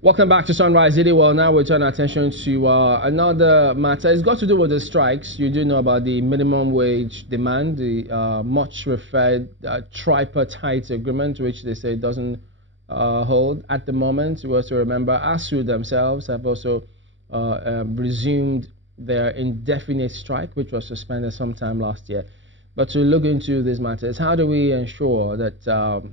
Welcome back to Sunrise City. Well, now we turn our attention to another matter. It's got to do with the strikes. You do know about the minimum wage demand, the much referred tripartite agreement, which they say doesn't hold at the moment. We also remember ASUU themselves have also resumed their indefinite strike, which was suspended sometime last year. But to look into these matters, how do we ensure that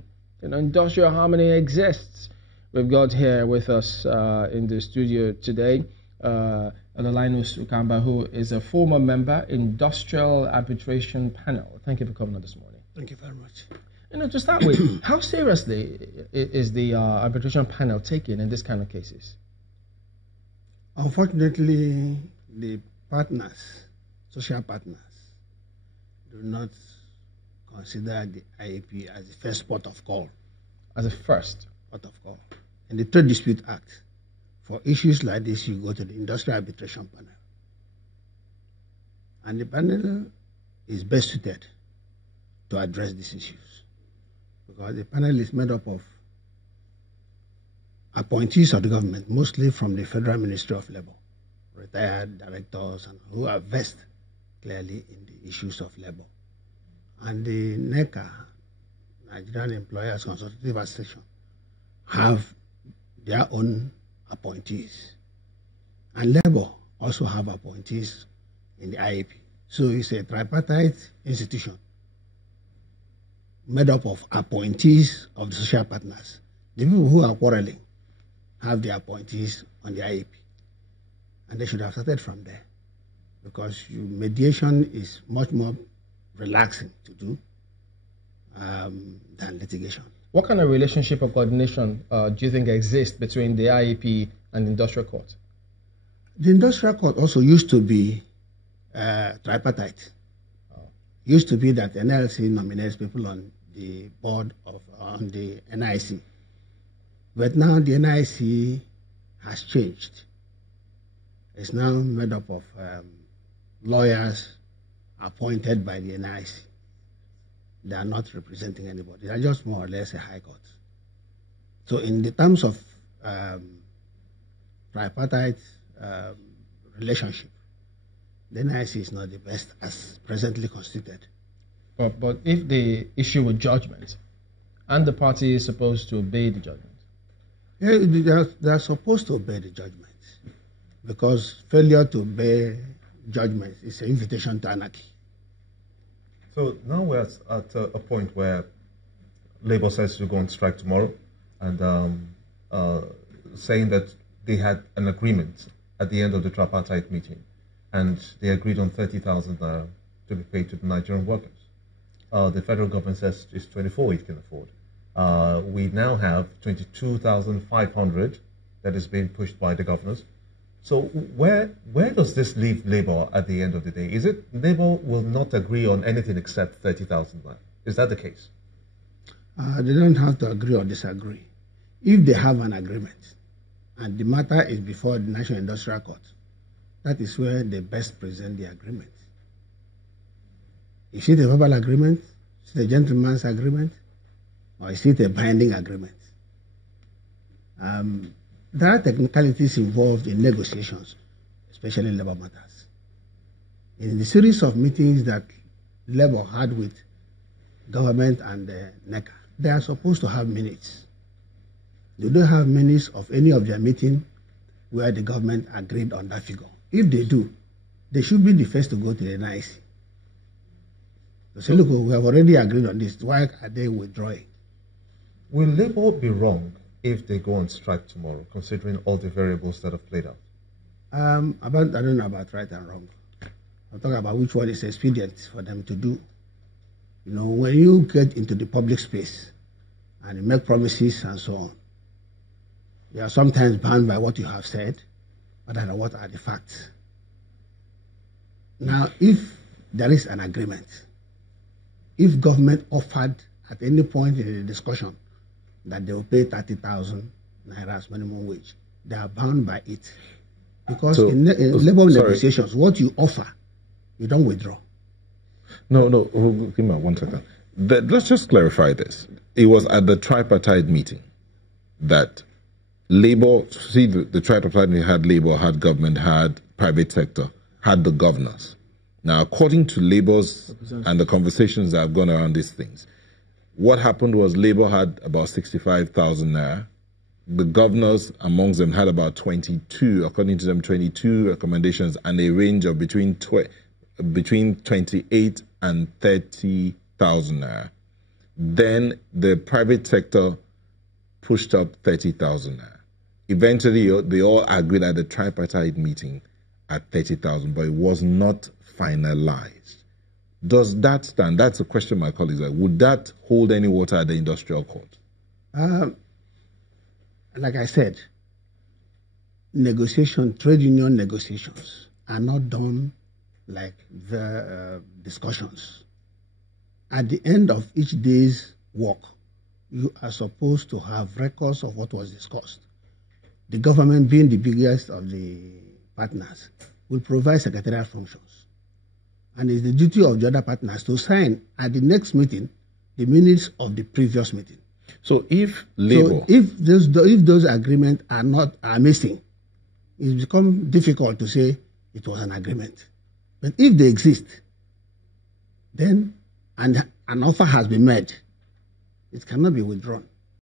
industrial harmony exists? We've got here with us in the studio today Linus Ukamba, who is a former member, Industrial Arbitration Panel. Thank you for coming on this morning. Thank you very much. To start with, how seriously is the arbitration panel taken in this kind of cases? Unfortunately, the partners, social partners, do not consider the IAP as the first port of call. As a first port of call. In the Trade Dispute Act, for issues like this, you go to the Industrial Arbitration Panel. And the panel is best suited to address these issues, because the panel is made up of appointees of the government, mostly from the Federal Ministry of Labor, retired directors, and who are versed clearly in the issues of labor. And the NECA, Nigerian Employers Consultative Association, have their own appointees. And labor also have appointees in the IAP. So it's a tripartite institution made up of appointees of the social partners. The people who are quarreling have their appointees on the IAP. And they should have started from there, because mediation is much more relaxing to do than litigation. What kind of relationship or coordination do you think exists between the IEP and the Industrial Court? The Industrial Court also used to be tripartite. Used to be that NLC nominates people on the board on the NIC. But now the NIC has changed. It's now made up of lawyers appointed by the NIC. They are not representing anybody. They are just more or less a high court. So in the terms of tripartite relationship, the NIC is not the best as presently constituted. But if the issue with judgment, and the party is supposed to obey the judgment? Yeah, they are supposed to obey the judgment, because failure to obey judgment is an invitation to anarchy. So now we're at a point where Labour says to go on strike tomorrow, and saying that they had an agreement at the end of the tripartite meeting, and they agreed on 30,000 naira to be paid to the Nigerian workers. The federal government says it's 24 it can afford. We now have 22,500 that is being pushed by the governors. So where does this leave Labour at the end of the day? Is it Labour will not agree on anything except 30,000 naira? Is that the case? They don't have to agree or disagree. If they have an agreement and the matter is before the National Industrial Court, that is where they best present the agreement. Is it a verbal agreement? Is it a gentleman's agreement? Or is it a binding agreement? There are technicalities involved in negotiations, especially in labor matters. In the series of meetings that Labour had with government and NECA, they are supposed to have minutes. They don't have minutes of any of their meetings where the government agreed on that figure. If they do, they should be the first to go to the NIC. They say, look, we have already agreed on this. Why are they withdrawing? Will Labour be wrong if they go on strike tomorrow, considering all the variables that have played out? I don't know about right and wrong. I'm talking about which one is expedient for them to do. You know, when you get into the public space and you make promises and so on, you are sometimes bound by what you have said, but what are the facts. Now, if there is an agreement, if government offered at any point in the discussion that they will pay 30,000 naira as minimum wage, they are bound by it. Because in labor negotiations, what you offer, you don't withdraw. No, give me 1 second. Let's just clarify this. It was at the tripartite meeting that Labour, see, the tripartite had Labour, had government, had private sector, had the governors. Now, according to Labour's and the conversations that have gone around these things, what happened was Labour had about 65,000 naira. The governors amongst them had about 22, according to them, 22 recommendations and a range of between 28 and 30,000 naira. Then the private sector pushed up 30,000 naira. Eventually, they all agreed at the tripartite meeting at 30,000, but it was not finalized. Does that stand? That's a question my colleagues have. Would that hold any water at the industrial court? Like I said, trade union negotiations are not done like the discussions. At the end of each day's work, you are supposed to have records of what was discussed. The government, being the biggest of the partners, will provide secretarial functions. And it's the duty of the other partners to sign at the next meeting the minutes of the previous meeting. So if Labour... So if those agreements are missing, it's become difficult to say it was an agreement. But if they exist, then and an offer has been made, it cannot be withdrawn.